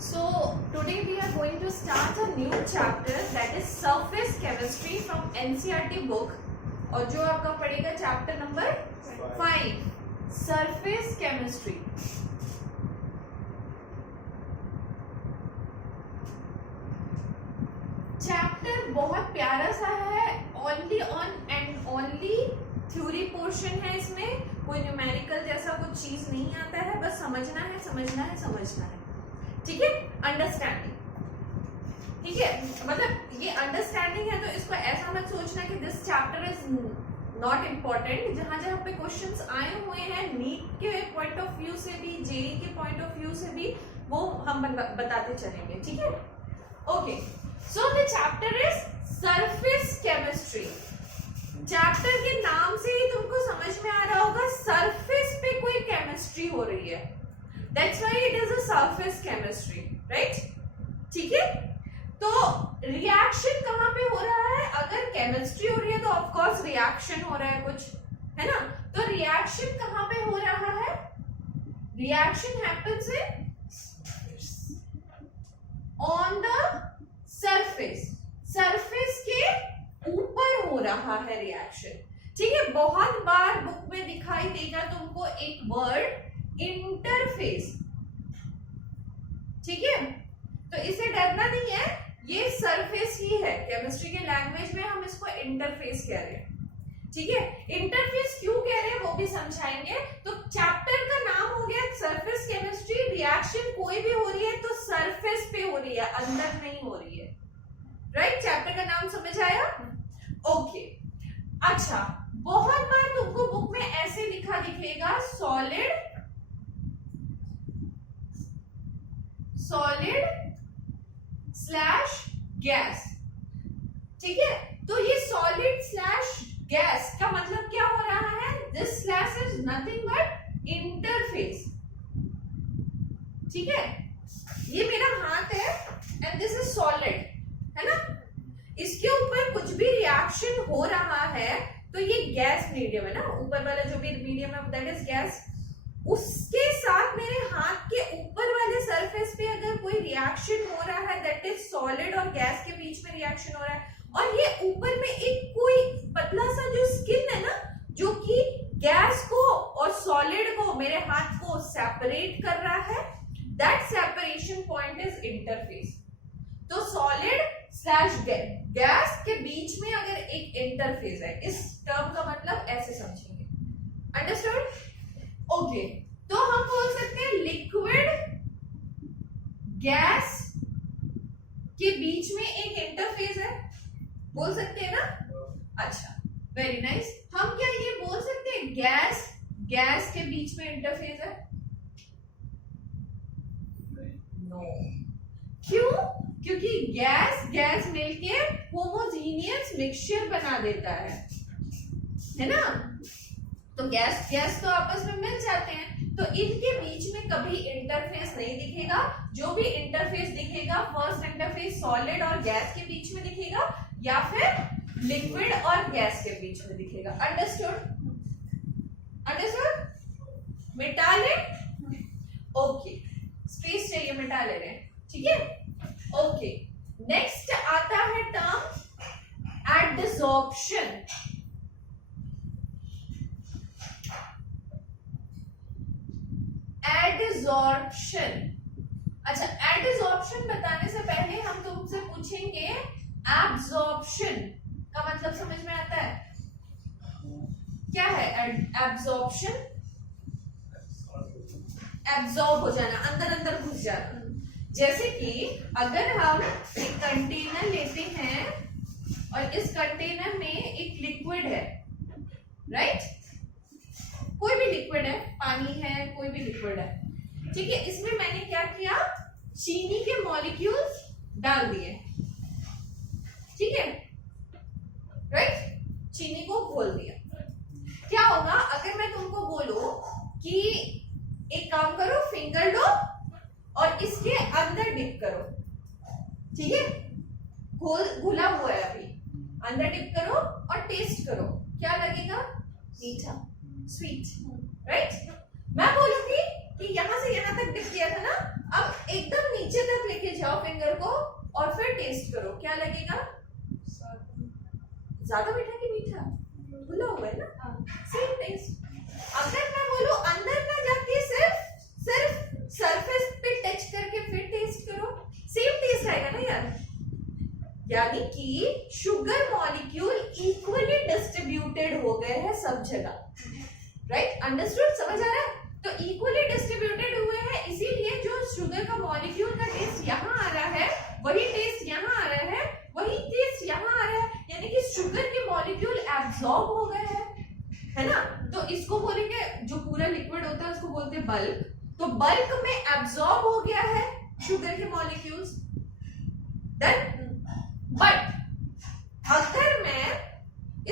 So today we are going to start a new chapter that is surface chemistry from NCERT book और जो आपका पड़ेगा chapter number 5 surface chemistry. Chapter बहुत प्यारा सा है, only on and only theory portion है, इसमें कोई न्यूमेरिकल जैसा कुछ चीज नहीं आता है, बस समझना है समझना है समझना है, ठीक है। अंडरस्टैंडिंग, ठीक है, मतलब ये अंडरस्टैंडिंग है तो इसको ऐसा मत सोचना कि this chapter is not important. जहां जहां पे क्वेश्चंस आए हुए हैं नीट के पॉइंट ऑफ व्यू से भी, जेई के पॉइंट ऑफ व्यू से भी, वो हम बताते चलेंगे, ठीक है। Okay, so the chapter is surface chemistry. Chapter के नाम से ही तुमको समझ में आ रहा होगा सरफेस पे कोई केमिस्ट्री हो रही है, that's why it is a surface chemistry, right, ठीक है। तो रिएक्शन कहां पे हो रहा है? अगर केमिस्ट्री हो रही है तो ऑफ कोर्स रिएक्शन हो रहा है कुछ, है ना। तो रिएक्शन कहां पे हो रहा है? Reaction happens on the surface, surface के ऊपर हो रहा है रिएक्शन, ठीक है। बहुत बार बुक में दिखाई देगा तुमको एक वर्ड इंटरफेस, ठीक है। तो इसे डरना नहीं है, ये सरफेस ही है, केमिस्ट्री के लैंग्वेज में हम इसको इंटरफेस कह रहे हैं, ठीक है। इंटरफेस क्यों कह रहे हैं वो भी समझाएंगे। तो चैप्टर का नाम हो गया सरफेस केमिस्ट्री। रिएक्शन कोई भी हो रही है तो सरफेस पे हो रही है, अंदर नहीं हो रही है, राइट। चैप्टर का नाम समझ आया? ओके, अच्छा, बहुत बार तुमको बुक में ऐसे लिखा दिखेगा सॉलिड, सॉलिड स्लैश गैस, ठीक है। तो ये सॉलिड स्लैश गैस का मतलब क्या हो रहा है? This slash is nothing but interface, ठीक है। ये मेरा हाथ है एंड दिस इज सॉलिड, है ना। इसके ऊपर कुछ भी रिएक्शन हो रहा है तो ये गैस मीडियम है ना, ऊपर वाला जो भी मीडियम है दैट इज गैस। उसके साथ मेरे हाथ के ऊपर वाले सरफेस पे अगर कोई रिएक्शन हो रहा है दैट इज सॉलिड और गैस के बीच में रिएक्शन हो रहा है, और ये ऊपर में एक कोई पतला सा जो स्किन है ना जो कि गैस को और सॉलिड को, मेरे हाथ को सेपरेट कर रहा है, that separation point is interface. तो सॉलिड स्लैश गैस के बीच में अगर एक इंटरफेस है, इस टर्म का मतलब ऐसे समझेंगे, अंडरस्टूड? ओके, तो हम बोल सकते हैं लिक्विड गैस के बीच में एक इंटरफेस है, बोल सकते हैं ना। अच्छा, वेरी नाइस। हम क्या ये बोल सकते हैं गैस गैस के बीच में इंटरफेस है? नो, क्यों? क्योंकि गैस गैस मिलके होमोजीनियस मिक्सचर बना देता है ना। तो गैस गैस तो आपस में मिल जाते हैं, तो इनके बीच में कभी इंटरफेस नहीं दिखेगा। जो भी इंटरफेस दिखेगा फर्स्ट इंटरफेस सॉलिड और गैस के बीच में दिखेगा या फिर लिक्विड और गैस के बीच में दिखेगा। अंडरस्टूड? अंडरस्टूड? मिटा ले, ओके, स्पेस चाहिए, मिटा ले रहे हैं, ठीक है। ओके, नेक्स्ट आता है टर्म एडसॉर्प्शन। एडसॉर्प्शन, अच्छा, एडसॉर्प्शन बताने से पहले हम तुमसे पूछेंगे एब्जॉर्प्शन का मतलब समझ में आता है? क्या है एब्जॉर्प्शन? एब्जॉर्ब हो जाना, अंदर अंदर घुस जाना। जैसे कि अगर हम एक कंटेनर लेते हैं और इस कंटेनर में एक लिक्विड है, राइट, कोई भी लिक्विड है, पानी है, कोई भी लिक्विड है, ठीक है। इसमें मैंने क्या किया? चीनी के मॉलिक्यूल्स डाल दिए, ठीक है, राइट, चीनी को घोल दिया। क्या होगा अगर मैं तुमको बोलूं कि एक काम करो, फिंगर लो और इसके अंदर डिप करो, ठीक है, घुला हुआ है अभी, अंदर डिप करो और टेस्ट करो, क्या लगेगा? मीठा, स्वीट, राइट। मैं बोलूंगी कि यहां से यहां तक डिप किया था ना, अब एकदम नीचे तक टेस्ट करो, क्या लगेगा? ज्यादा मीठा कि मीठा? भुला हुआ है ना, सेम टेस्ट। अगर मैं बोलूं अंदर ना जाके सिर्फ सरफेस पे टच करके फिर टेस्ट करो, सेम टेस्ट आएगा ना यार। यानी कि शुगर मॉलिक्यूल इक्वली डिस्ट्रीब्यूटेड हो गए हैं सब जगह, राइट? अंडरस्टूड? समझ आ रहा है? तो इक्वली डिस्ट्रीब्यूटेड हुए हैं, इसीलिए जो शुगर का मॉलिक्यूल का टेस्ट यहाँ आ रहा है वही टेस्ट यहाँ आ रहा है, वही टेस्ट यहाँ आ रहा है, यानी कि शुगर के मॉलिक्यूल एब्जॉर्ब हो गए हैं, है ना? तो इसको बोलेंगे, जो पूरा लिक्विड होता है उसको बोलते हैं बल्क। तो बल्क में एब्जॉर्ब हो गया है शुगर के मॉलिक्यूल्स। देन बट अगर मैं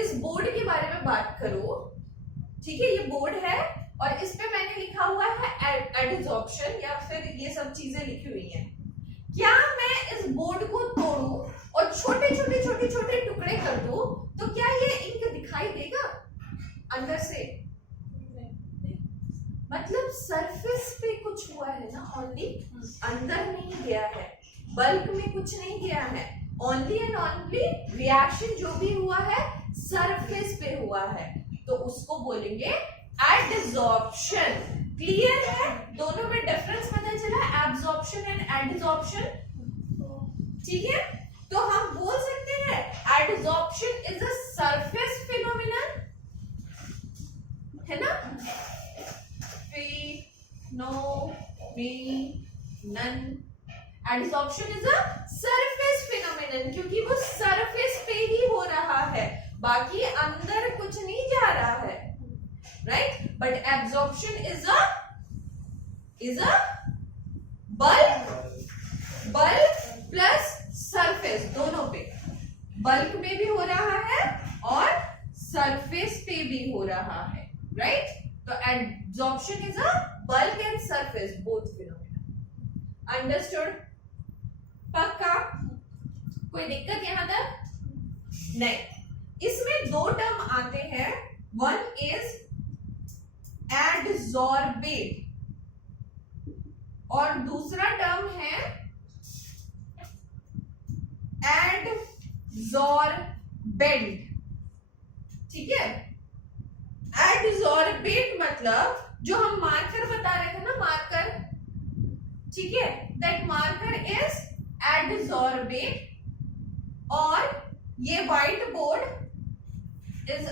इस बोर्ड के बारे में बात करूं, ठीक है, ये बोर्ड है और इस पे मैंने लिखा हुआ है एडसॉर्प्शन या फिर ये सब चीजें लिखी हुई हैं। क्या मैं इस बोर्ड को तोड़ूं और छोटे छोटे छोटे छोटे टुकड़े कर दूं तो क्या ये इंक दिखाई देगा अंदर से? मतलब सरफेस पे कुछ हुआ है ना, ओनली अंदर नहीं गया है, बल्क में कुछ नहीं गया है, ओनली एंड ओनली रिएक्शन जो भी हुआ है सरफेस पे हुआ है, तो उसको बोलेंगे एडसॉर्प्शन। क्लियर है? दोनों में डिफरेंस पता चला, एब्जॉर्प्शन एंड एडसॉर्प्शन। ठीक है, तो हम बोल सकते हैं adsorption is a surface phenomenon, है ना? Adsorption is a surface phenomenon, क्योंकि वो सरफेस पे ही हो रहा है, बाकी अंदर कुछ नहीं जा रहा है, right? But absorption is a bulk plus surface, दोनों पे, बल्क में भी हो रहा है और सरफेस पे भी हो रहा है, राइट? तो absorption is a bulk and surface both phenomena. Understood? पक्का? कोई दिक्कत यहां तक? नहीं। इसमें दो टर्म आते हैं, वन इज एडसॉर्बेट और दूसरा टर्म है एडसॉर्बेंट। ठीक है, एडसॉर्बेट मतलब जो हम मार्कर बता रहे थे ना, मार्कर, ठीक है, दैट मार्कर इज एडसॉर्बेट और ये व्हाइट बोर्ड इज अ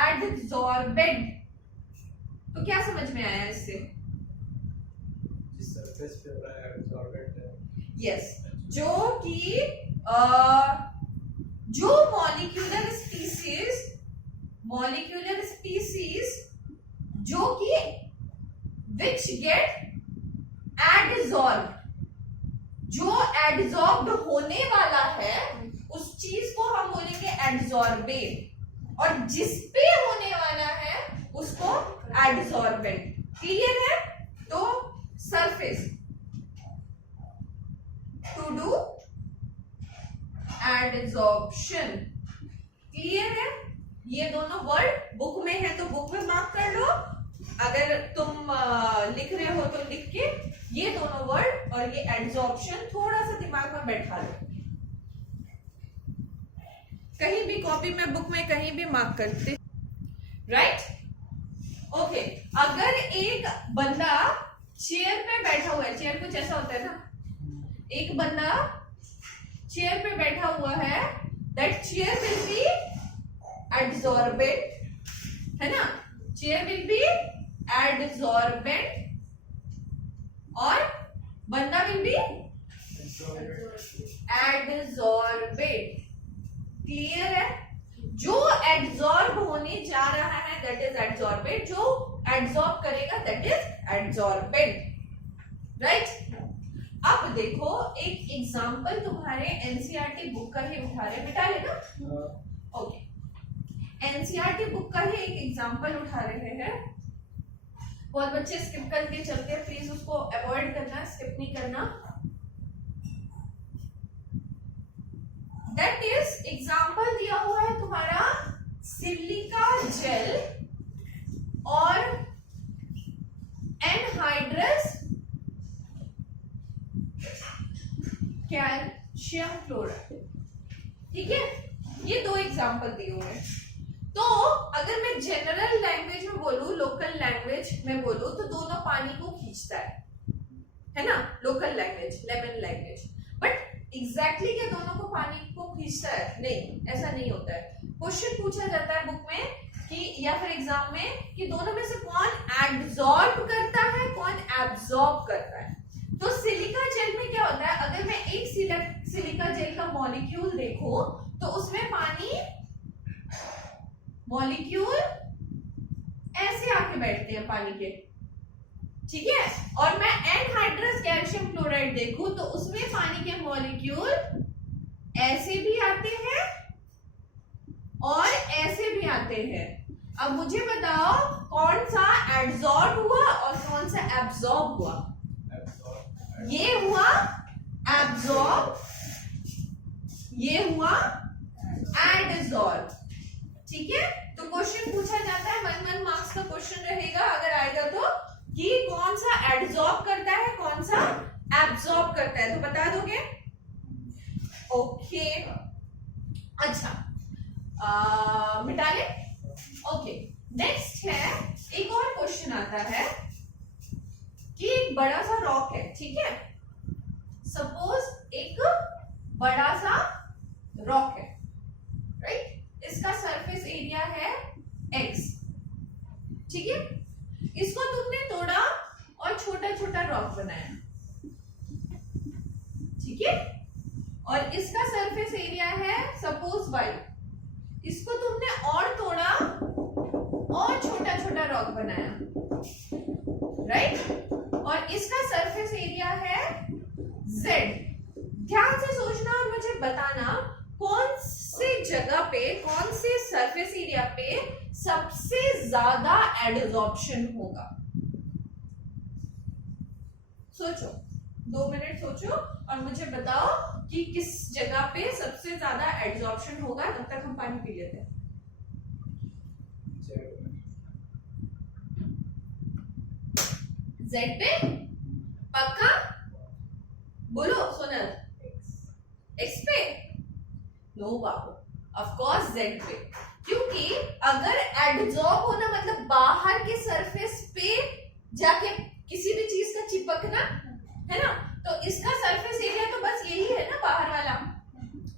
एडसॉर्बेंट। तो क्या समझ में आया इससे? सरफेस पे हो रहा है एडसॉर्बेंट है। यस, जो कि जो मॉलिक्यूलर स्पीसीज जो कि विच गेट एडसॉर्ब, जो एडसॉर्ब्ड होने वाला है उस चीज को हम बोलेंगे एडसॉर्बेट, और जिस पे होने वाला है उसको एडसॉर्बेंट। क्लियर है? तो surface to do adsorption. Clear है? ये दोनों वर्ड बुक में है तो बुक में मार्क कर लो, अगर तुम लिख रहे हो तो लिख के ये दोनों वर्ड और ये एडसॉर्प्शन थोड़ा सा दिमाग में बैठा लो, कहीं भी कॉपी में बुक में कहीं भी मार्क करते, राइट? ओके, अगर एक बंदा चेयर पे बैठा हुआ है, चेयर कुछ ऐसा होता है ना, एक बंदा चेयर पे बैठा हुआ है, दैट चेयर विल बी एडसॉर्बेंट, है ना? चेयर विल बी एडसॉर्बेंट और बंदा विल बी एडसॉर्बेट। क्लियर है? जो एडसॉर्ब होने जा रहा है दैट इज एडसॉर्बेट, जो एडसॉर्ब करेगा दैट इज एडसॉर्बेंट, राइट? अब देखो, एक एग्जांपल तुम्हारे एनसीईआरटी बुक का ही उठा रहे, मिटा लेना। ओके, एनसीईआरटी बुक का ही एक एग्जांपल उठा रहे हैं। बहुत बच्चे स्किप करके चलते हैं, प्लीज उसको अवॉइड करना, स्किप नहीं करना। दैट इज एग्जांपल दिया हुआ है तुम्हारा सिलिका जेल और एनहाइड्रस कैल्शियम क्लोराइड। ठीक है, ये दो एग्जांपल दिए हुए हैं। तो अगर मैं जनरल लैंग्वेज में बोलूं, लोकल लैंग्वेज में बोलूं, तो दोनों पानी को खींचता है ना, local language, layman language. But exactly क्या दोनों को पानी को खींचता है? नहीं, ऐसा नहीं होता है। क्वेश्चन पूछा जाता है बुक में कि या फिर एग्जाम में कि दोनों में से कौन एब्जॉर्ब करता है, कौन एब्जॉर्ब करता है। तो सिलिका जेल में क्या होता है, अगर मैं एक सिलिका जेल का मॉलिक्यूल देखूं तो उसमें पानी मॉलिक्यूल ऐसे आके बैठते हैं पानी के, ठीक है। और मैं एनहाइड्रस कैल्शियम क्लोराइड देखूं तो उसमें पानी के मॉलिक्यूल ऐसे भी आते हैं और ऐसे भी आते हैं। अब मुझे बताओ कौन सा एब्जॉर्ब हुआ और कौन सा एब्जॉर्ब हुआ? ये हुआ एब्जॉर्ब, ये हुआ एडजॉर्ब। ठीक है, तो क्वेश्चन पूछा जाता है, 1 मार्क्स का क्वेश्चन रहेगा अगर आएगा तो, कि कौन सा एडजॉर्ब करता है, कौन सा एब्जॉर्ब करता है, तो बता दोगे? ओके, अच्छा, मिटा ले। ओके, नेक्स्ट है, एक और क्वेश्चन आता है कि एक बड़ा सा रॉक है, ठीक है। सपोज एक बड़ा सा रॉक है, राइट। इसका सरफेस एरिया है x, ठीक है। इसको तुमने तोड़ा और छोटा छोटा रॉक बनाया, ठीक है। और इसका सरफेस एरिया है सपोज y। इसको तुमने और तोड़ा और छोटा छोटा रॉक बनाया, राइट। और इसका सरफेस एरिया है z। ध्यान से सोचना और मुझे बताना कौन से जगह पे, कौन से सरफेस एरिया पे सबसे ज्यादा एडजॉर्प्शन होगा। सोचो, 2 मिनट सोचो और मुझे बताओ कि किस जगह पे सबसे ज्यादा एडजॉर्प्शन होगा। तब तक हम पानी पी लेते हैं। जेड पे पक्का? बोलो सोनल। एक्स पे? नो बाबू, ऑफ कोर्स जेड पे। क्योंकि अगर एडजॉर्ब होना मतलब बाहर के सरफेस पे जाके किसी भी चीज का चिपकना है ना, तो इसका सरफेस एरिया तो बस यही है ना, बाहर वाला।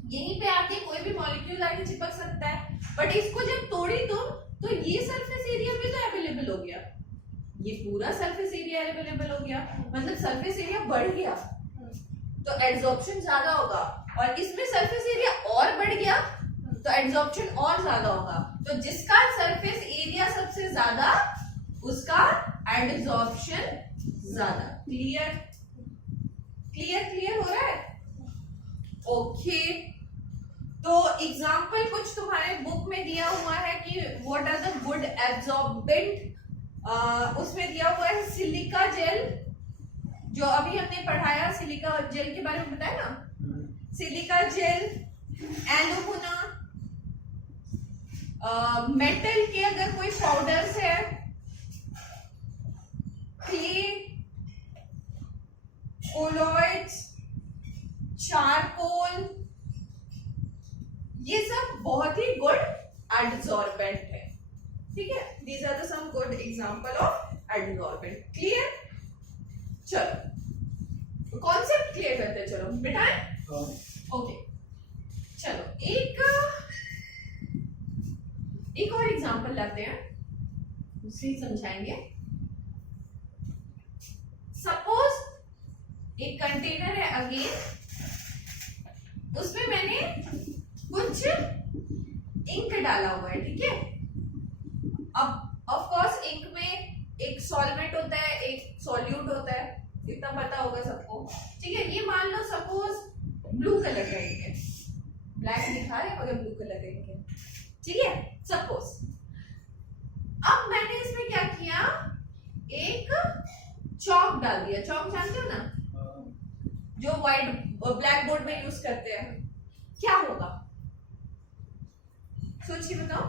यहीं पे आके कोई भी मॉलिक्यूल आके चिपक सकता है। बट इसको जब तोड़ी तुम, तो ये सरफेस एरिया भी तो अवेलेबल हो गया, ये पूरा सरफेस एरिया अवेलेबल हो गया, मतलब सरफेस एरिया बढ़ गया, तो एडजॉर्प्शन ज्यादा होगा। और इसमें सरफेस एरिया और बढ़ गया तो एडजॉर्प्शन और ज्यादा होगा। तो जिसका सरफेस एरिया सबसे ज्यादा उसका एडजॉर्प्शन ज्यादा। क्लियर क्लियर क्लियर हो रहा है? ओके, तो एग्जाम्पल कुछ तुम्हारे बुक में दिया हुआ है कि what are the good absorbent. उसमें दिया हुआ है सिलिका जेल, जो अभी हमने पढ़ाया, सिलिका जेल के बारे में बताया ना। सिलिका जेल, एलुमिना, मेटल के अगर कोई पाउडर्स है, क्ले, कोलॉइड्स, चारकोल, ये सब बहुत ही गुड एडजॉर्बेंट है। ठीक है, these are the some good example of adsorbent. Clear? चलो कॉन्सेप्ट क्लियर करते हैं, चलो मिटाएं। ओके, चलो एक और एग्जांपल लाते हैं, उसे समझाएंगे। सपोज एक कंटेनर है अगेन, उसमें मैंने कुछ इंक डाला हुआ है, ठीक है। अब ऑफ कोर्स इंक में एक सॉल्वेंट होता है, एक सॉल्यूट होता है, इतना पता होगा सबको, ठीक है। ये मान लो सपोज ब्लू कलर का इंक है, ब्लैक दिखा रहे मगर ब्लू कलर का इंक है, ठीक है। सपोज अब मैंने इसमें क्या किया, एक चौक डाल दिया। चौक जानते हो ना, जो व्हाइट ब्लैक बोर्ड में यूज करते हैं। क्या होगा सोचिए, बताओ।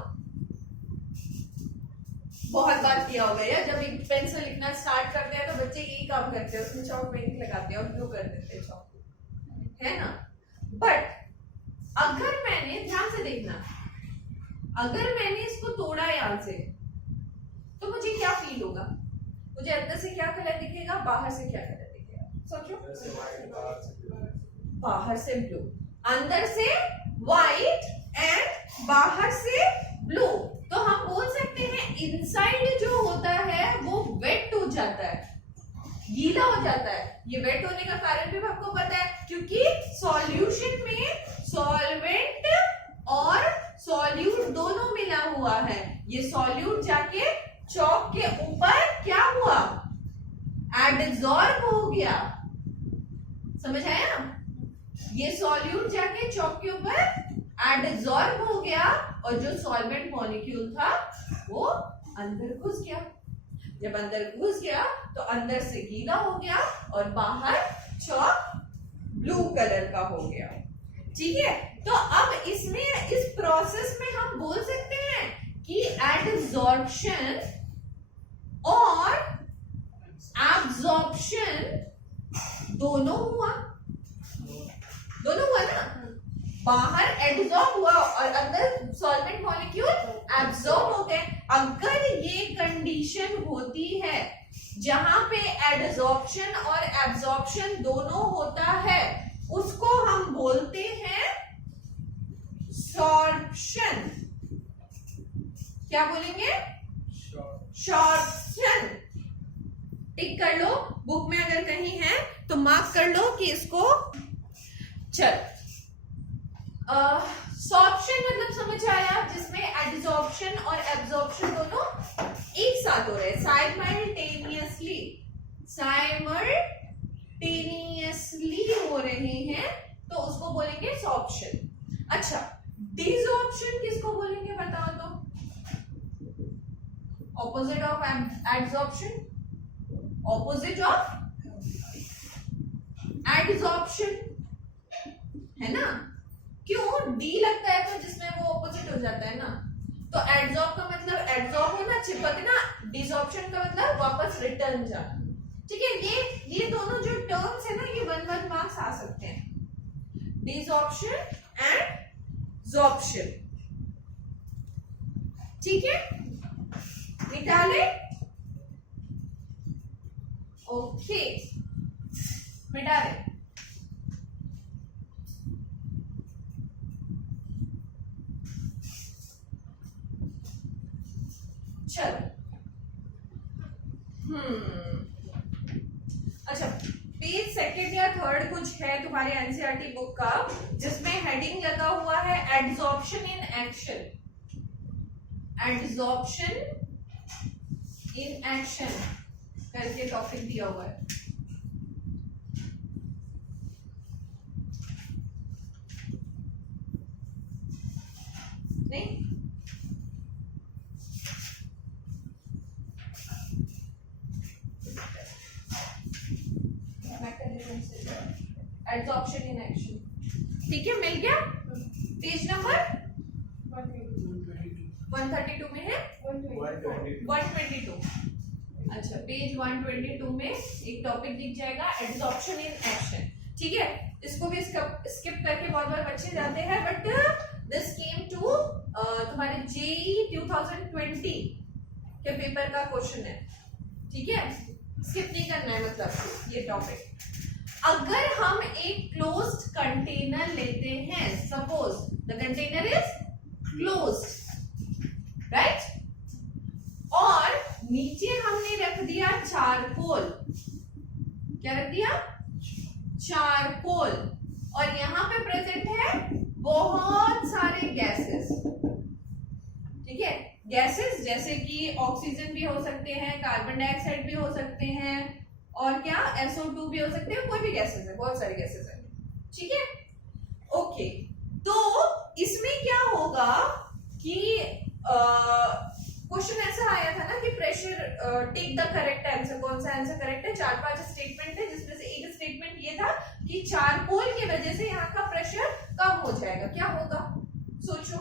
बहुत बार किया होगा यार, जब एक पेन से लिखना स्टार्ट करते हैं तो बच्चे यही काम करते हैं, उसमें चौक में इंक लगाते हैं और ब्लू कर देते हैं चौक, है ना। बट अगर मैंने, ध्यान से देखना, अगर मैंने इसको तोड़ा यहां से तो मुझे क्या फील होगा? मुझे अंदर से क्या कलर दिखेगा, बाहर से क्या कलर दिखेगा? सोचो। जैसे white बाहर से blue। बाहर से ब्लू, अंदर से व्हाइट एंड बाहर से ब्लू। तो हम बोल सकते हैं इनसाइड जो होता है वो वेट हो जाता है, गीला हो जाता है। ये वेट होने का कारण भी आपको पता है, क्योंकि सॉल्यूशन में सॉल्वेंट और सॉल्यूट दोनों मिला हुआ है। ये सॉल्यूट जाके चौक के ऊपर क्या हुआ, एडसॉर्ब हो गया। समझ आया? ये सॉल्यूट जाके चौक के ऊपर एडसॉर्ब हो गया और जो सॉल्वेंट मॉलिक्यूल था वो अंदर घुस गया। जब अंदर घुस गया तो अंदर से गीला हो गया और बाहर चौक ब्लू कलर का हो गया। ठीक है, तो अब इसमें, इस प्रोसेस में हम बोल सकते हैं कि एडसॉर्प्शन और एब्जॉर्प्शन दोनों हुआ। दोनों हुआ ना, बाहर एडसॉर्ब हुआ और अंदर सॉल्वेंट मॉलिक्यूल एब्सॉर्ब हो गए। अगर ये कंडीशन होती है जहां पे एडसॉर्प्शन और एब्जॉर्प्शन दोनों होता है, उसको हम बोलते हैं सॉर्प्शन। क्या बोलेंगे? सॉर्प्शन। टिक कर लो, बुक में अगर कहीं है तो मार्क कर लो कि इसको। चल, सॉर्प्शन मतलब समझ आया, जिसमें एडसॉर्प्शन और एब्जॉर्प्शन दोनों एक साथ हो रहे हैं, साइमल्टेनियसली हो रहे हैं, तो उसको बोलेंगे सॉर्प्शन। अच्छा, डिसॉर्प्शन किसको बोलेंगे बताओ तो? Opposite of adsorption, opposite of adsorption, है ना? क्यों? डी लगता है तो जिसमें वो ऑपोजिट हो जाता है ना। तो एडसॉर्ब का मतलब एडसॉर्ब होना, चिपकना। डिसऑर्प्शन का मतलब वापस रिटर्न जाना। ठीक है, ये दोनों जो टर्म्स है ना, ये 1-1 मार्क्स आ सकते हैं, डिसऑर्प्शन एंड जॉर्प्शन। ठीक है, निकाले? ओके, मिटा दे। चलो, अच्छा, पेज सेकंड या थर्ड कुछ है तुम्हारे एनसीईआरटी बुक का, जिसमें हेडिंग लगा हुआ है adsorption in action. Adsorption in action करके टॉपिक दिया हुआ है। नहीं, एडसॉर्प्शन इन एक्शन। ठीक है, मिल गया? पेज नंबर 132 में है, 122। अच्छा, पेज 122 में एक टॉपिक दिख जाएगा, एडसॉर्प्शन इन एक्शन। ठीक है, इसको भी स्किप करके बहुत बार बच्चे जाते हैं, बट दिस केम टू तुम्हारे जेईई 2020 के पेपर का क्वेश्चन है। ठीक है, स्किप नहीं करना है मतलब ये टॉपिक। अगर हम एक क्लोज्ड कंटेनर लेते हैं, suppose the container is closed, right, और नीचे हमने रख दिया चारकोल। क्या रख दिया? चारकोल। और यहां पे प्रेजेंट है बहुत सारे गैसेस। ठीक है, गैसेस जैसे कि ऑक्सीजन भी हो सकते हैं, कार्बन डाइऑक्साइड भी हो सकते हैं, और क्या SO2 भी हो सकते हैं, कोई भी गैसेस है, बहुत सारे गैसेस है। ठीक है, ओके, तो इसमें क्या होगा कि क्वेश्चन ऐसा आया था ना कि pressure, take the correct answer. कौन सा आंसर करेक्ट है? 4-5 स्टेटमेंट है, जिसमें से एक स्टेटमेंट ये था कि चारकोल की वजह से यहाँ का प्रेशर कम हो जाएगा। क्या होगा? सोचो।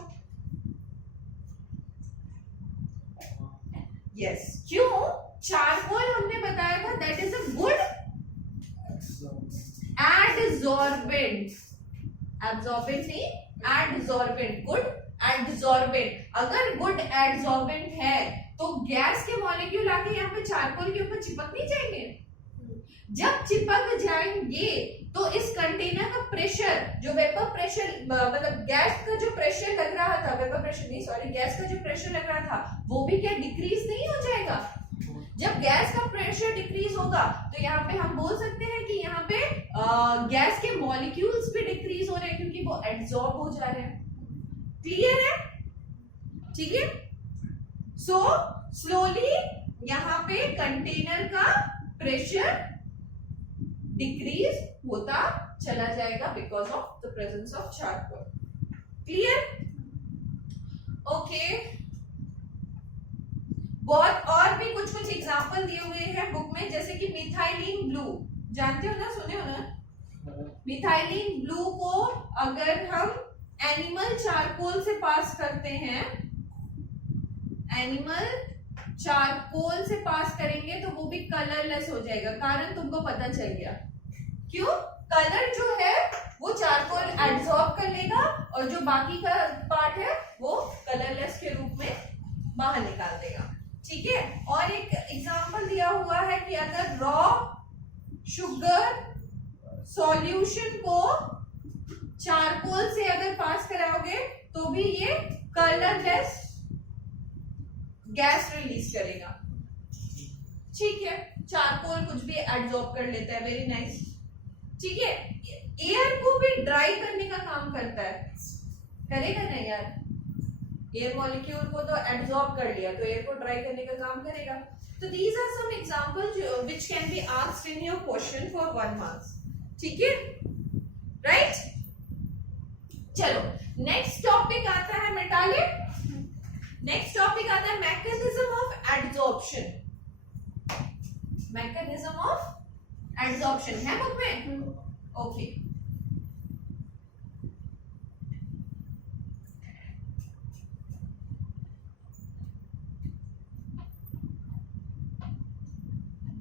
यस, क्यों? चारकोल हमने बताया था that is a good adsorbent, absorbent नहीं, एडजॉर्बेंट, गुड एडजॉर्बेंट। अगर गुड एडजॉर्बेंट है तो गैस के मॉलिक्यूल आके यहाँ पे चारकोल के ऊपर चिपक नहीं जाएंगे? जब चिपक जाएंगे तो इस कंटेनर का प्रेशर, जो वेपर प्रेशर, मतलब गैस का जो प्रेशर लग रहा था, वेपर प्रेशर नहीं सॉरी, गैस का जो प्रेशर लग रहा था वो भी क्या डिक्रीज नहीं हो जाएगा? जब गैस का प्रेशर डिक्रीज होगा तो यहाँ पे हम बोल सकते हैं कि यहाँ पे गैस के मॉलिक्यूल्स भी डिक्रीज हो रहे हैं क्योंकि वो एब्जॉर्ब हो जा रहे हैं। क्लियर है? ठीक है। सो स्लोली यहाँ पे कंटेनर का प्रेशर डिक्रीज होता चला जाएगा because of the presence of charcoal. Clear? Okay. बहुत और भी कुछ कुछ एग्जांपल दिए हुए हैं बुक में, जैसे कि मिथाइलिन ब्लू, जानते हो ना, सुने हो ना? मिथाइलिन ब्लू को अगर हम एनिमल चारकोल से पास करते हैं, एनिमल चारकोल से पास करेंगे तो वो भी कलरलेस हो जाएगा। कारण तुमको पता चल गया क्यों? कलर जो है वो चारकोल एब्जॉर्ब कर लेगा और जो बाकी का पार्ट है वो कलरलेस के रूप में बाहर निकाल देगा। ठीक है। और एक एग्जांपल दिया हुआ है कि अगर रॉ शुगर सॉल्यूशन को चारकोल से अगर पास कराओगे तो भी ये कलरलेस गैस रिलीज करेगा। ठीक है। चारकोल कुछ भी एब्जॉर्ब कर लेता है। Very nice. ठीक है। एयर को भी ड्राई करने का काम करता है, करेगा ना यार? एयर मॉलिक्यूल को तो एब्जॉर्ब कर लिया तो एयर को ड्राई करने का काम करेगा। तो these are some examples which can be asked in your question for 1 marks. ठीक है, राइट? चलो नेक्स्ट टॉपिक आता है, मिटा ले। नेक्स्ट टॉपिक आता है mechanism of adsorption. Mechanism of adsorption है बुक में? Okay.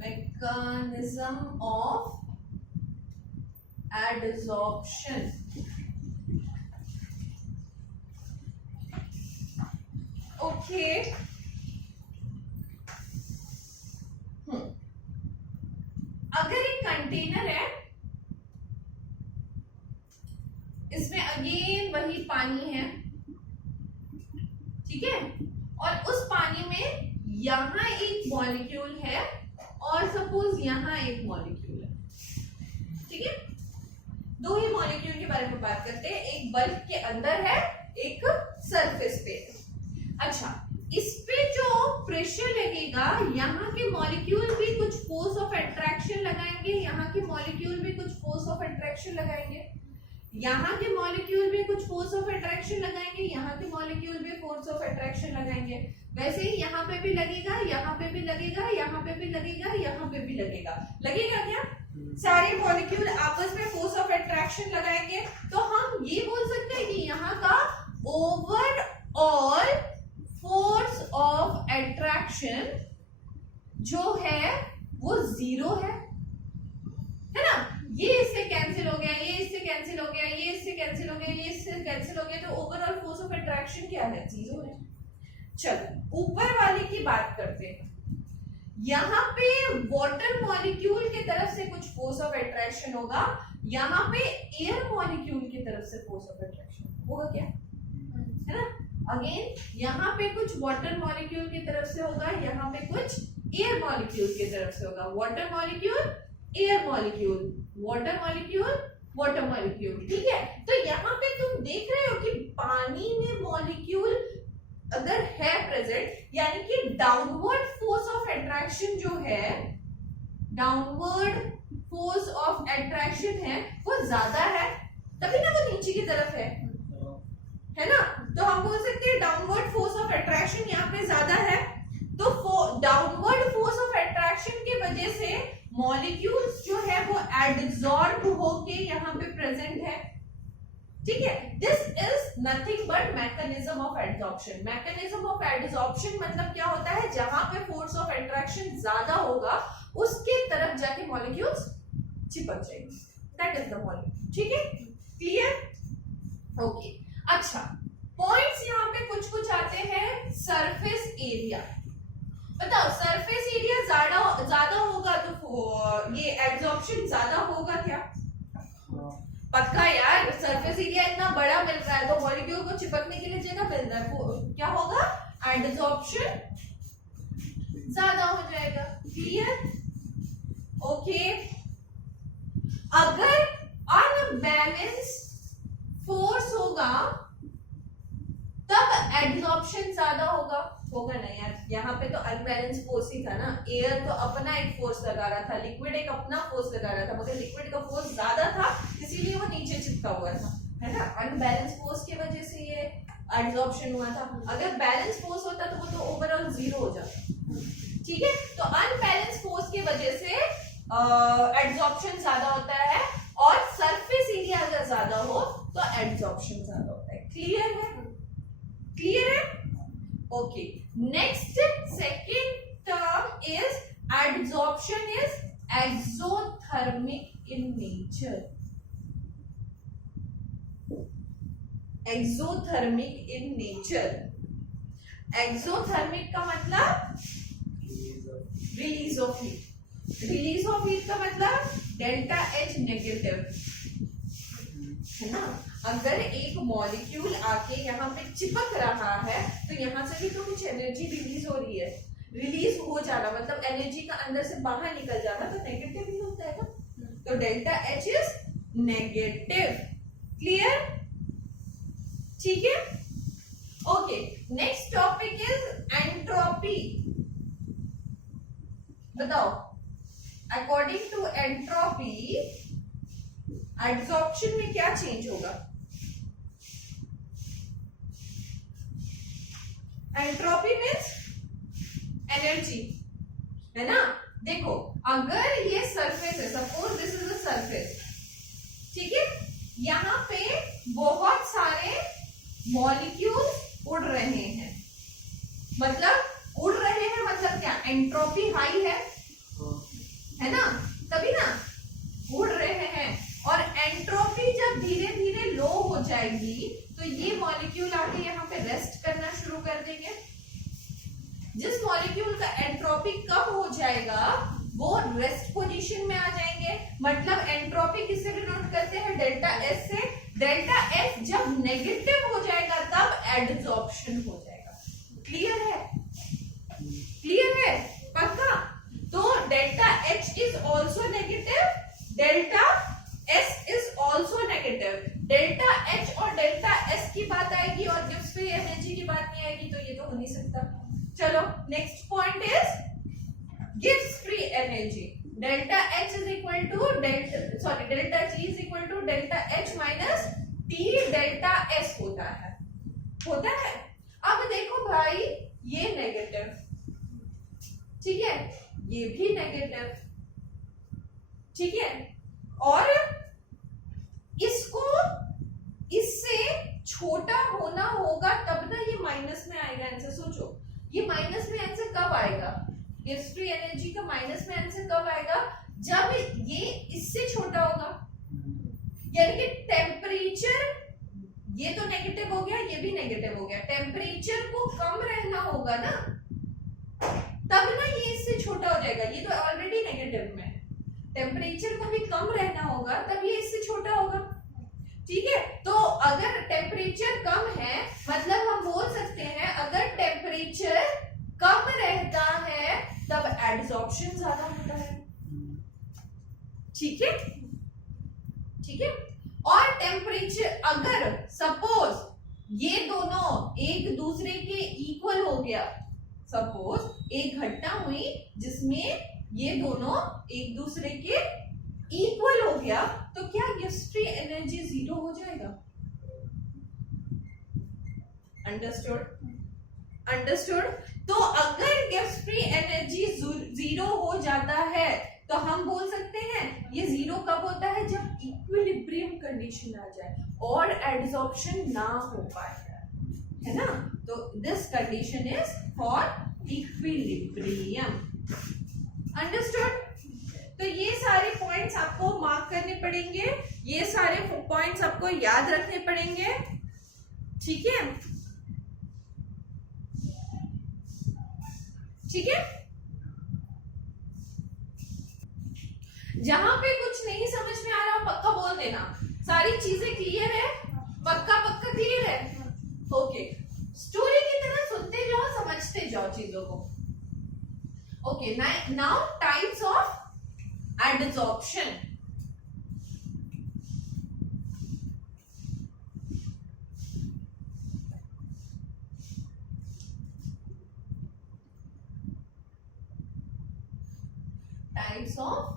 Mechanism of adsorption. Okay. अगर एक कंटेनर है, इसमें अगेन वही पानी है, ठीक है, और उस पानी में यहां एक मॉलिक्यूल है और सपोज यहां एक मॉलिक्यूल है। ठीक है, दो ही मॉलिक्यूल के बारे में बात करते हैं। एक बल्ब के अंदर है, एक सरफेस पे। अच्छा, इस पे जो प्रेशर लगेगा, यहाँ के मॉलिक्यूल भी कुछ फोर्स ऑफ अट्रैक्शन लगाएंगे, यहाँ के मॉलिक्यूल भी कुछ फोर्स ऑफ अट्रैक्शन लगाएंगे, यहाँ के मॉलिक्यूल भी कुछ फोर्स ऑफ अट्रैक्शन लगाएंगे, यहाँ के मॉलिक्यूल भी फोर्स ऑफ अट्रैक्शन लगाएंगे। वैसे ही यहाँ पे भी लगेगा, यहाँ पे भी लगेगा, यहाँ पे भी लगेगा, यहाँ पे भी लगेगा। लगेगा क्या? सारे मॉलिक्यूल आपस में फोर्स ऑफ अट्रैक्शन लगाएंगे। तो हम ये बोल सकते हैं कि यहाँ का ओवरऑल फोर्स ऑफ अट्रैक्शन जो है वो 0 है ना? ये इससे कैंसिल हो गया, ये इससे कैंसिल हो गया, ये इससे कैंसिल हो गया, ये इससे कैंसिल हो गया, तो ओवरऑल फोर्स ऑफ अट्रैक्शन क्या है? 0 है। चलो ऊपर वाले की बात करते हैं। यहाँ पे वाटर मॉलिक्यूल की तरफ से कुछ फोर्स ऑफ अट्रैक्शन होगा, यहाँ पे एयर मॉलिक्यूल की तरफ से फोर्स ऑफ अट्रैक्शन होगा। क्या है ना? अगेन यहाँ पे कुछ वाटर मॉलिक्यूल की तरफ से होगा, यहाँ पे कुछ एयर मॉलिक्यूल की तरफ से होगा। Water molecule, air molecule, water molecule, water molecule. ठीक है, तो यहाँ पे तुम देख रहे हो कि पानी में मॉलिक्यूल अगर है प्रेजेंट, यानी कि डाउनवर्ड फोर्स ऑफ अट्रैक्शन जो है, डाउनवर्ड फोर्स ऑफ अट्रैक्शन है वो ज्यादा है, तभी ना वो नीचे की तरफ है ना? तो हम बोल सकते हैं डाउनवर्ड फोर्स ऑफ अट्रैक्शन यहाँ पे ज्यादा है। तो डाउनवर्ड फोर्स ऑफ अट्रैक्शन की वजह से मॉलिक्यूल्स जो है वो एडसॉर्ब होके यहाँ पे प्रेजेंट है। ठीक है, this is nothing but mechanism of adsorption. Mechanism of adsorption मतलब क्या होता है? जहां पे फोर्स ऑफ अट्रैक्शन ज्यादा होगा उसके तरफ जाके मॉलिक्यूल्स चिपक जाएंगे। That is the volume. ठीक है, क्लियर? ओके, अच्छा पॉइंट्स यहाँ पे कुछ कुछ आते हैं। सरफेस एरिया, बताओ सरफेस एरिया ज्यादा होगा तो ये एब्जॉर्प्शन ज्यादा होगा क्या? पक्का यार, सरफेस एरिया इतना बड़ा मिल रहा है तो मॉलिक्यूल को चिपकने के लिए जगह मिल रहा है, क्या होगा? एब्जॉर्प्शन ज्यादा हो जाएगा। क्लियर? ओके, अगर अनबैलेंस फोर्स होगा तब एब्जॉर्प्शन ज्यादा होगा ना यार? यहाँ पे तो अनबैलेंस फोर्स ही था ना, एयर तो अपना एक फोर्स लगा रहा था, लिक्विड एक अपना फोर्स लगा रहा था, मगर लिक्विड का फोर्स ज्यादा था इसीलिए वो नीचे चिपका हुआ था, है ना? अनबैलेंस फोर्स की वजह से ये एब्जॉर्प्शन हुआ था। अगर बैलेंस फोर्स होता तो वो तो ओवरऑल जीरो हो जाता। ठीक है, तो अनबैलेंस फोर्स की वजह से एब्जॉर्प्शन ज्यादा होता है, और सरफेस एरिया अगर ज्यादा हो तो एब्जॉर्प्शन ज्यादा होता है। क्लियर है? क्लियर है? Okay, next second term is absorption is exothermic in nature. Exothermic in nature, exothermic का मतलब release of heat, release of heat का मतलब डेल्टा एच नेगेटिव, है ना? अगर एक मॉलिक्यूल आके यहाँ पे चिपक रहा है तो यहाँ से भी तो कुछ एनर्जी रिलीज हो रही है, रिलीज हो जाना मतलब एनर्जी का अंदर से बाहर निकल जाना, तो नेगेटिव ही होता है ना, तो delta H is negative. Clear? ठीक है, okay, next topic is entropy. बताओ, अकॉर्डिंग टू एंट्रोपी एब्जॉर्प्शन में क्या चेंज होगा? एंट्रोपी मीन्स एनर्जी, है ना? देखो, अगर ये सरफेस है, suppose this is the surface, ठीक है, यहाँ पे बहुत सारे मॉलिक्यूल उड़ रहे हैं, मतलब उड़ रहे हैं मतलब क्या? एंट्रोपी हाई है ना? तभी ना उड़ रहे हैं, और एंट्रोपी जब धीरे धीरे लो हो जाएगी तो ये मॉलिक्यूल आके यहाँ पे रेस्ट करना शुरू कर देंगे। जिस मॉलिक्यूल का एंट्रोपी कम हो जाएगा वो रेस्ट पोजीशन में आ जाएंगे, मतलब एंट्रोपी किससे डिनोट करते हैं? डेल्टा एस से। डेल्टा एस जब नेगेटिव हो जाएगा तब एडसॉर्प्शन हो जाएगा। क्लियर है? क्लियर है? पक्का? तो delta H is also negative, delta S is also negative. Delta H और डेल्टा एस की बात आएगी और गिब्स फ्री एनर्जी की बात नहीं आएगी, तो ये तो हो नहीं सकता। चलो, next point is Gibbs free energy. Delta H is equal to delta G is equal to delta H minus T delta S होता है। अब देखो भाई, ये नेगेटिव, ठीक है, ये भी नेगेटिव, ठीक है, और इसको इससे छोटा होना होगा तब ना ये माइनस में आएगा आंसर। सोचो, ये माइनस में आंसर कब आएगा? गिब्स फ्री एनर्जी का माइनस में आंसर कब आएगा? जब ये इससे छोटा होगा, यानी कि टेम्परेचर, ये तो नेगेटिव हो गया, ये भी नेगेटिव हो गया, टेम्परेचर को कम रहना होगा ना, तब ना ये इससे छोटा हो जाएगा। ये तो ऑलरेडी नेगेटिव में है, टेम्परेचर को भी कम रहना होगा तब ये इससे छोटा होगा। ठीक है, तो अगर टेम्परेचर कम है मतलब हम बोल सकते हैं अगर टेम्परेचर कम रहता है तब एडसॉर्प्शन ज्यादा होता है। ठीक है, ठीक है, और टेम्परेचर अगर सपोज ये दोनों एक दूसरे के इक्वल हो गया, सपोज एक घटना हुई जिसमें ये दोनों एक दूसरे के इक्वल हो गया, तो क्या गिब्स फ्री एनर्जी जीरो हो जाएगा? अंडरस्टूड? अंडरस्टूड? तो अगर गिब्स फ्री एनर्जी जीरो हो जाता है तो हम बोल सकते हैं ये जीरो कब होता है? जब इक्विलिब्रियम कंडीशन आ जाए और एडसॉर्प्शन ना हो पाए, है ना? तो this condition is for equilibrium. Understood? तो ये सारे पॉइंट्स आपको मार्क करने पड़ेंगे, ये सारे पॉइंट्स आपको याद रखने पड़ेंगे, ठीक है? ठीक है, जहां पे कुछ नहीं समझ में आ रहा पक्का बोल देना। सारी चीजें क्लियर है? पक्का पक्का क्लियर है? ओके, स्टोरी की तरह सुनते जाओ, समझते जाओ चीजों को। Okay, now types of adsorption. Types of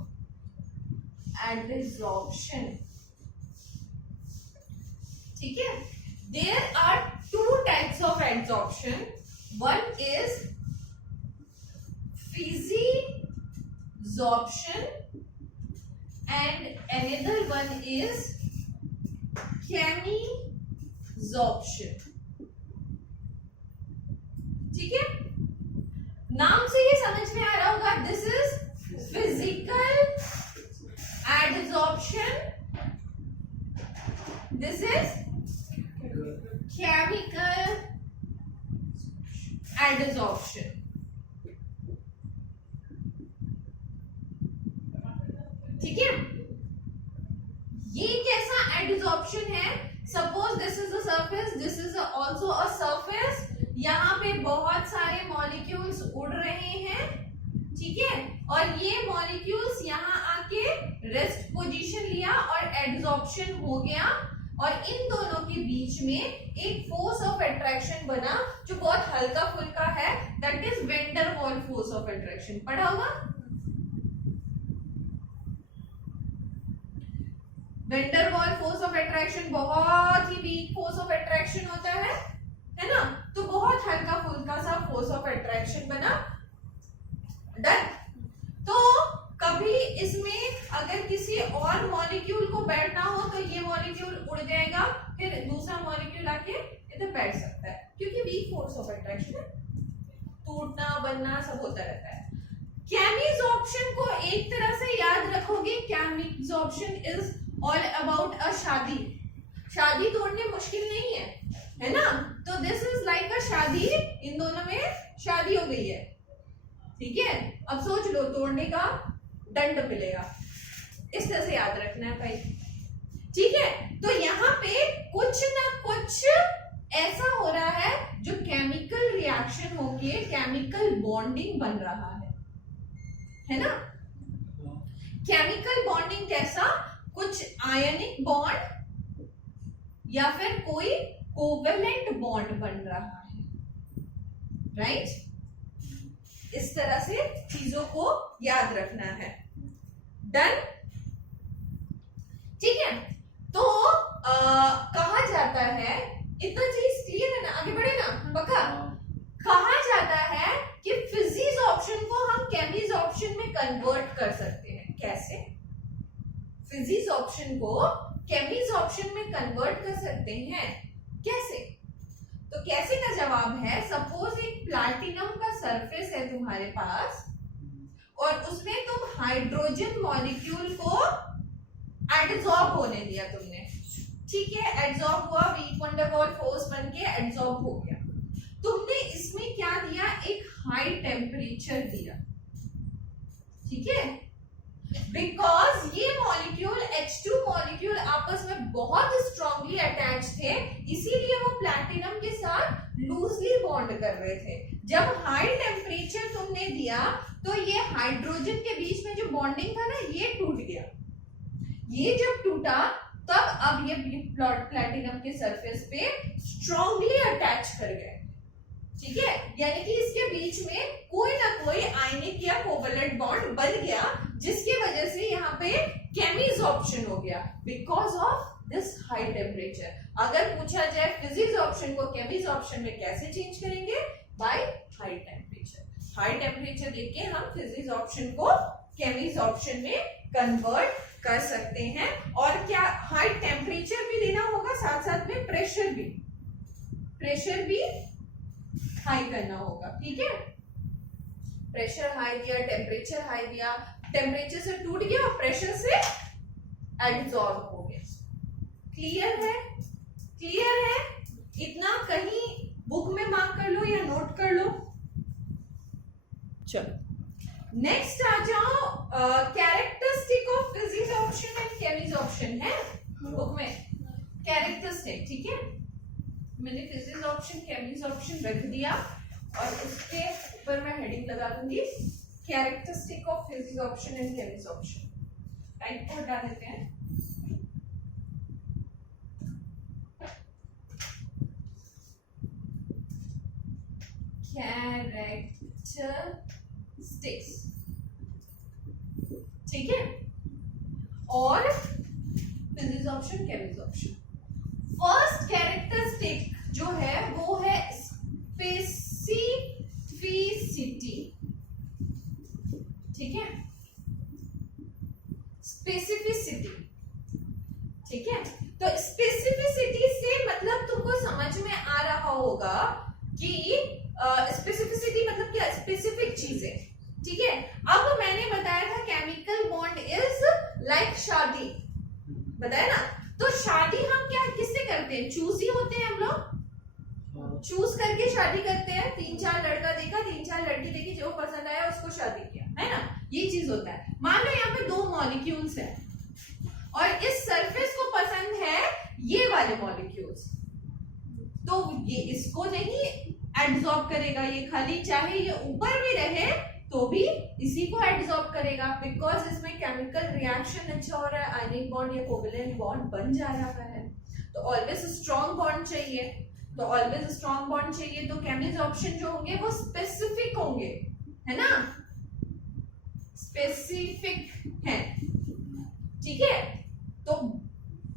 adsorption, ठीक है? There are two types of adsorption. One is physisorption and another one is chemisorption. ठीक है, नाम से ही समझ में आ रहा होगा, this is physical adsorption, this is chemical adsorption. ठीक है, ये कैसा adsorption है? Suppose this is a surface, this is also a surface, यहाँ पे बहुत सारे मॉलिक्यूल्स उड़ रहे हैं, ठीक है? और ये मॉलिक्यूल्स यहाँ आके रेस्ट पोजीशन लिया और एडजॉर्प्शन हो गया, और इन दोनों के बीच में एक फोर्स ऑफ अट्रैक्शन बना जो बहुत हल्का फुल्का है, दैट इज वेन डर वाल फोर्स ऑफ अट्रैक्शन। पढ़ा होगा? वेन डर वाल फोर्स ऑफ अट्रैक्शन बहुत ही वीक फोर्स ऑफ अट्रैक्शन होता है ना? तो बहुत हल्का फुल्का सा फोर्स ऑफ अट्रैक्शन बना, डन। तो कभी इसमें अगर किसी और मॉलिक्यूल को बैठना हो तो ये मॉलिक्यूल उड़ जाएगा, फिर दूसरा मॉलिक्यूल आके इधर बैठ सकता है, क्योंकि वीक फोर्स ऑफ अट्रैक्शन है, टूटना बनना सब होता रहता है। केमिसॉर्प्शन को एक तरह से याद रखोगे, chemisorption is all about a शादी। शादी तोड़ने मुश्किल नहीं है ना? तो दिस इज लाइक अ शादी, इन दोनों में शादी हो गई है, ठीक है? अब सोच लो, तोड़ने का दंड मिलेगा, इस तरह से याद रखना है भाई, ठीक है? तो यहाँ पे कुछ ना कुछ ऐसा हो रहा है जो केमिकल रिएक्शन होके केमिकल बॉन्डिंग बन रहा है ना? केमिकल बॉन्डिंग कैसा? कुछ आयनिक बॉन्ड या फिर कोई कोवेलेंट बॉन्ड बन रहा है, राइट? इस तरह से चीजों को याद रखना है, डन, ठीक है? तो कहा जाता है, इतना चीज क्लियर है ना? आगे बढ़े ना, पक्का? कहा जाता है कि फिजिसॉर्प्शन को हम केमिसॉर्प्शन में कन्वर्ट कर सकते हैं। कैसे? फिजिसॉर्प्शन को केमिसॉर्प्शन में कन्वर्ट कर सकते हैं, कैसे? तो कैसे का जवाब है, सपोज एक प्लैटिनम का सरफेस है तुम्हारे पास और उसमें तुम हाइड्रोजन मॉलिक्यूल को एडसॉर्ब होने दिया तुमने, ठीक है? एडसॉर्ब हुआ, वीक वैन डर वाल फोर्स बन के एडसॉर्ब हो गया। तुमने इसमें क्या दिया? एक हाई टेम्परेचर दिया, ठीक है? बिकॉज ये मॉलिक्यूल H2 मॉलिक्यूल आपस में बहुत स्ट्रांगली अटैच थे, इसीलिए वो प्लैटिनम के साथ लूजली बॉन्ड कर रहे थे। जब हाई टेम्परेचर तुमने दिया तो ये हाइड्रोजन के बीच में जो बॉन्डिंग था ना, ये टूट गया। ये जब टूटा तब अब ये प्लैटिनम के सरफेस पे स्ट्रांगली अटैच कर गए, ठीक है? यानी कि इसके बीच में कोई ना कोई आयनिक या कोवेलेंट बॉन्ड बन गया, जिसकी वजह से यहाँ पे केमिसॉर्प्शन हो गया because of this high temperature. अगर पूछा जाए फिजिसॉर्प्शन को केमिसॉर्प्शन में कैसे चेंज करेंगे? By high temperature. High temperature देके हम फिजिसॉर्प्शन को केमिसॉर्प्शन में कन्वर्ट कर सकते हैं। और क्या हाई टेम्परेचर भी देना होगा, साथ साथ में प्रेशर भी हाई करना होगा, ठीक है? प्रेशर हाई दिया, टेम्परेचर हाई दिया, टेम्परेचर से टूट गया और प्रेशर से एब्जॉर्ब हो गया। क्लियर है? क्लियर है? इतना कहीं बुक में मार्क कर लो या नोट कर लो। चलो नेक्स्ट आ जाओ, कैरेक्टरिस्टिक ऑफ फिजिसॉर्प्शन एंड केमिसॉर्प्शन है बुक में, कैरेक्टरिस्टिक, ठीक है। मैंने फिजिसॉर्प्शन केमिसॉर्प्शन रख दिया और उसके ऊपर मैं हेडिंग लगा दूंगी characteristic of फिजिसॉर्प्शन and chemisorption. Type को हटा देते हैं। कैरेक्टरिस्टिक्स, ठीक है, और फिजिसॉर्प्शन केमिसॉर्प्शन। फर्स्ट कैरेक्टरिस्टिक जो है वो है स्पेसिफिसिटी, ठीक है, स्पेसिफिसिटी, ठीक है। तो स्पेसिफिसिटी से मतलब तुमको समझ में आ रहा होगा कि स्पेसिफिसिटी मतलब क्या, स्पेसिफिक चीजें, ठीक है। अब मैंने बताया था केमिकल बॉन्ड इज लाइक शादी, बताया ना। तो शादी हम क्या किससे करते हैं, चूज ही होते हैं हम लोग, चूज करके शादी करते हैं। 3-4 लड़का देखा, 3-4 लड़की देखी, जो पसंद आया उसको शादी किया, है ना, ये चीज होता है। मान लो यहाँ पे 2 मॉलिक्यूल्स है और इस सरफेस को पसंद है ये वाले मॉलिक्यूल्स, तो ये इसको नहीं एब्जॉर्ब करेगा, ये खाली चाहे ये ऊपर भी रहे तो भी इसी को एब्जॉर्ब करेगा, बिकॉज इसमें केमिकल रिएक्शन अच्छा हो रहा है, आयनिक बॉन्ड या कोवेलेंट बॉन्ड बन जा रहा है। तो ऑलवेज स्ट्रॉन्ग बॉन्ड चाहिए, तो ऑलवेज स्ट्रॉन्ग बॉन्ड चाहिए, तो केमिसॉर्प्शन जो होंगे वो स्पेसिफिक होंगे, है ना, स्पेसिफिक है, ठीक है। तो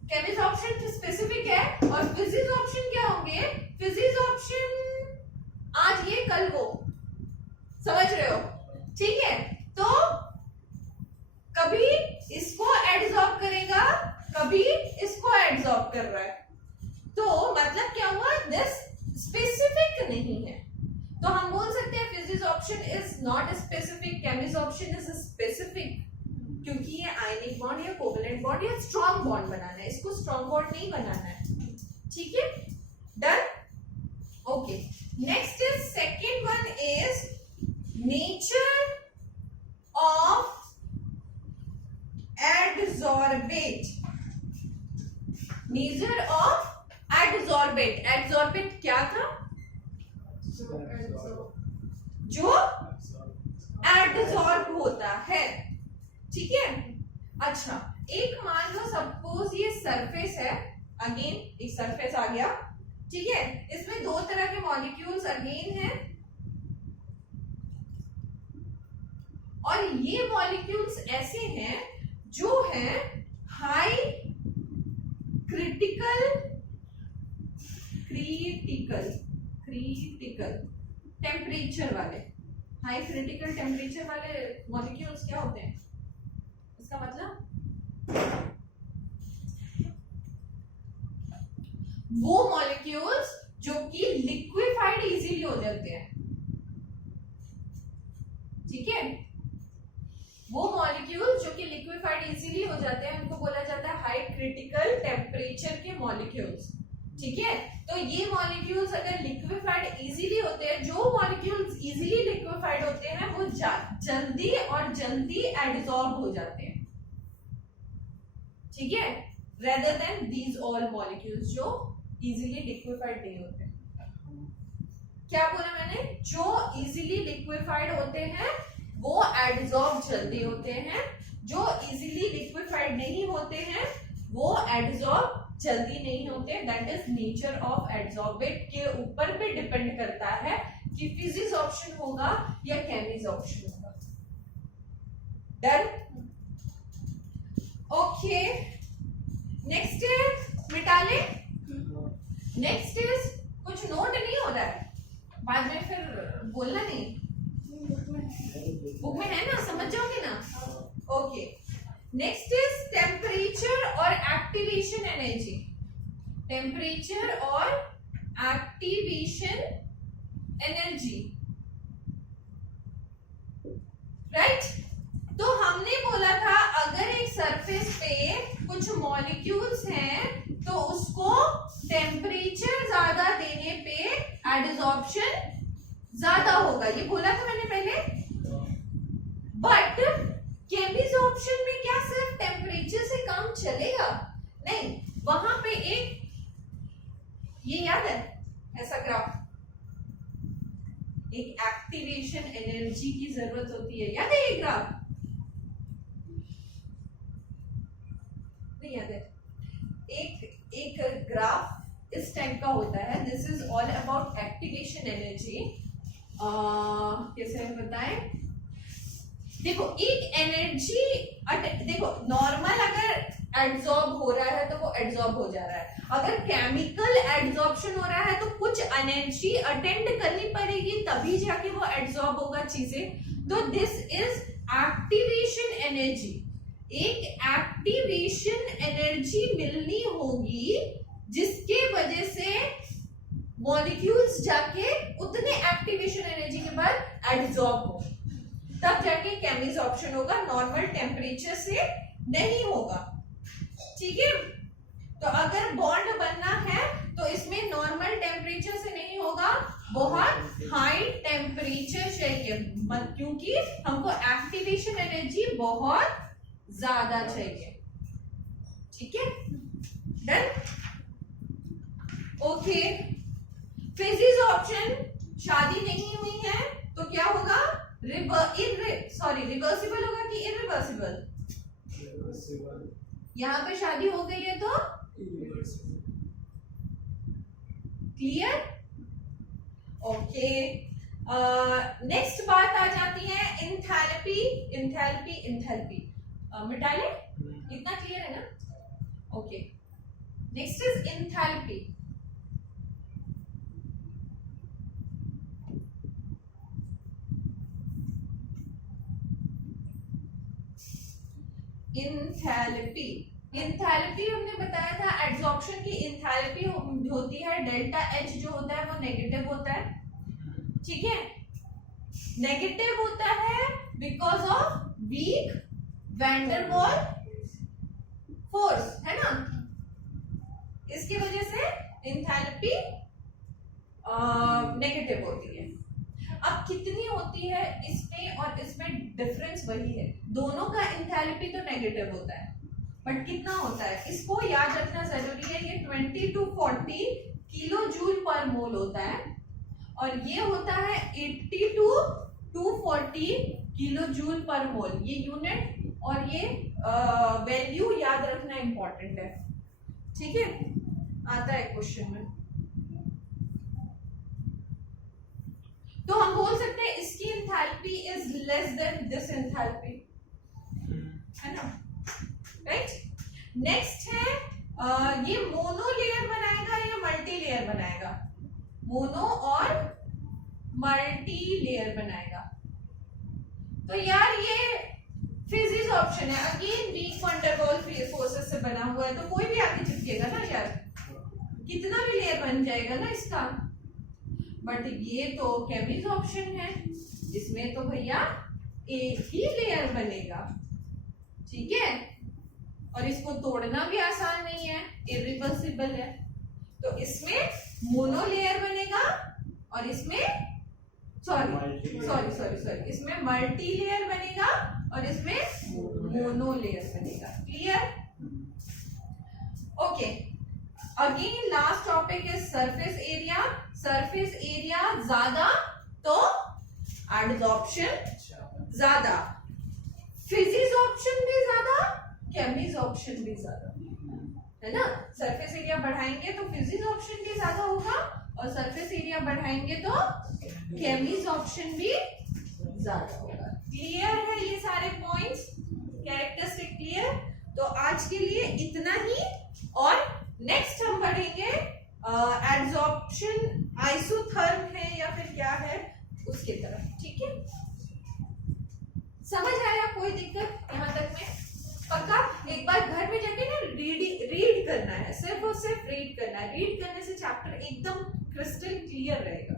केमिसॉर्प्शन स्पेसिफिक है और फिजिसॉर्प्शन क्या होंगे, फिजिसॉर्प्शन आज ये कल वो, समझ रहे हो, ठीक है। तो कभी इसको एब्जॉर्ब करेगा, कभी इसको एब्जॉर्ब कर रहा है, तो मतलब क्या हुआ, दिस स्पेसिफिक नहीं है। तो हम बोल सकते हैं physisorption is not specific, chemisorption is specific, क्योंकि ये आयनिक बॉन्ड या कोवेलेंट बॉन्ड या स्ट्रॉन्ग बॉन्ड बनाना है, इसको स्ट्रॉन्ग बॉन्ड नहीं बनाना है, ठीक है, done, okay. Next is second one is nature of adsorbate, nature of adsorbate. Adsorbate क्या था, जो एडसॉर्ब होता है, ठीक है। अच्छा, एक मान लो सपोज ये सरफेस है, अगेन एक सरफेस आ गया, ठीक है, इसमें 2 तरह के मॉलिक्यूल्स अगेन हैं और ये मॉलिक्यूल्स ऐसे हैं जो हैं हाई क्रिटिकल टेम्परेचर वाले, हाई क्रिटिकल टेम्परेचर वाले मॉलिक्यूल्स क्या होते हैं, इसका मतलब वो मॉलिक्यूल्स जो कि लिक्विफाइड इजीली हो जाते हैं, ठीक है, वो मॉलिक्यूल्स जो कि लिक्विफाइड इजीली हो जाते हैं उनको बोला जाता है हाई क्रिटिकल टेम्परेचर के मॉलिक्यूल्स, ठीक है। तो ये मॉलिक्यूल्स अगर लिक्विफाइड इजीली होते हैं, जो मॉलिक्यूल्स इजीली लिक्विफाइड होते हैं वो जल्दी एब्जॉर्ब हो जाते हैं, ठीक है, rather than these all molecules जो इजीली लिक्विफाइड नहीं होते। क्या बोला मैंने, जो इजीली लिक्विफाइड होते हैं वो एब्जॉर्ब जल्दी होते हैं, जो इजीली लिक्विफाइड नहीं होते हैं वो एब्जॉर्ब जल्दी नहीं होते। दैट इज नेचर ऑफ एडसॉर्बेट के ऊपर भी डिपेंड करता है कि फिजिसॉर्प्शन होगा या केमिसॉर्प्शन होगा, डन, ओके। नेक्स्ट मिटा ले, नेक्स्ट इज कुछ नोट नहीं हो रहा है, बाद में फिर बोलना नहीं, बुक में है ना, समझ जाओगे ना, ओके। नेक्स्ट इज टेम्परेचर और एक्टिवेशन एनर्जी, टेम्परेचर और एक्टिवेशन एनर्जी, राइट। तो हमने एडजॉर्प्शन ज्यादा होगा, ये बोला था मैंने पहले। बट केमिसॉर्प्शन में क्या सिर्फ टेम्परेचर से काम चलेगा? नहीं, वहां पे एक, ये याद है ऐसा ग्राफ, एक एक्टिवेशन एनर्जी की जरूरत होती है, याद है ये ग्राफ? नहीं याद है? एक ग्राफ इस टाइप का होता है, this is all about activation energy. कैसे बताएं? देखो एक एनर्जी, देखो नॉर्मल अगर एड्सॉर्ब हो रहा है तो वो एड्सॉर्ब हो जा रहा है, अगर केमिकल एड्सॉर्प्शन हो रहा है तो कुछ एनर्जी अटेंड करनी पड़ेगी तभी जाके वो एड्सॉर्ब होगा चीजें। तो दिस इज एक्टिवेशन एनर्जी। एक एक्टिवेशन एनर्जी मिलनी होगी जिसके वजह से मॉलिक्यूल्स जाके उतने एक्टिवेशन एनर्जी के बाद एड्सॉर्ब हो, तब जाके केमिसॉर्प्शन होगा, नॉर्मल टेम्परेचर से नहीं होगा। ठीक है, तो अगर बॉन्ड बनना है तो इसमें नॉर्मल टेम्परेचर से नहीं होगा, बहुत हाई टेम्परेचर चाहिए, क्योंकि हमको एक्टिवेशन एनर्जी बहुत ज्यादा चाहिए। ठीक है, डन? ओके, फिजिसॉर्प्शन, शादी नहीं हुई है तो क्या होगा? रिवर्सिबल होगा कि इरिवर्सिबल? यहाँ पे शादी हो गई है तो क्लियर? ओके, नेक्स्ट बात आ जाती है इंथैल्पी। इंथैल्पी मिटा ले, इतना क्लियर है ना? Okay, next is enthalpy. Enthalpy हमने बताया था, एड्सॉर्प्शन की इंथैल्पी होती है डेल्टा एच, जो होता है वो नेगेटिव होता है। ठीक है, नेगेटिव होता है because of weak van der Waal force, है ना? इसकी वजह से इंथैल्पी नेगेटिव होती है। अब कितनी होती है इसमें और इसमें डिफरेंस वही है, दोनों का इंथैल्पी तो नेगेटिव होता है, बट कितना होता है इसको याद रखना जरूरी है। ये 20 to 40 किलो जूल पर मोल होता है, और ये होता है 80 to 240 किलो जूल पर मोल। ये यूनिट और ये वैल्यू याद रखना इंपॉर्टेंट है। ठीक है, आता है क्वेश्चन में। तो हम बोल सकते हैं इसकी enthalpy is less than this enthalpy, है ना? राइट। नेक्स्ट है ये मोनो लेयर बनाएगा या मल्टी लेयर बनाएगा? मोनो और मल्टी लेयर बनाएगा। तो यार ये फिजिसॉर्प्शन है, again weak van der Waal forces से बना हुआ है, तो कोई भी आके चिपकेगा ना यार, कितना भी लेयर बन जाएगा ना इसका। बट ये तो केमिसॉर्प्शन है, इसमें तो भैया एक ही लेयर बनेगा। ठीक है, और इसको तोड़ना भी आसान नहीं है, इरिवर्सिबल है। तो इसमें मोनो लेयर बनेगा और इसमें सॉरी इसमें मल्टी लेयर बनेगा और इसमें मोनो लेयर बनेगा। Clear? Okay, again last topic is surface area. Surface area ज्यादा तो एडसॉर्प्शन ज्यादा, फिजिसॉर्प्शन भी ज्यादा, केमिसॉर्प्शन भी ज्यादा, है ना? सरफेस एरिया बढ़ाएंगे तो फिजिसॉर्प्शन भी ज्यादा होगा, और सरफेस एरिया बढ़ाएंगे तो केमिसॉर्प्शन भी ज्यादा होगा। क्लियर है ये सारे पॉइंट्स, कैरेक्टरिस्टिक क्लियर? तो आज के लिए इतना ही, और नेक्स्ट हम पढ़ेंगे एडसॉर्प्शन आइसोथर्म है या फिर क्या है उसके तरफ। ठीक है, समझ आया? कोई दिक्कत यहाँ तक में? पक्का? एक बार घर में जाके ना रीड करना है, सिर्फ और सिर्फ रीड करना है। रीड करने से चैप्टर एकदम क्रिस्टल क्लियर रहेगा।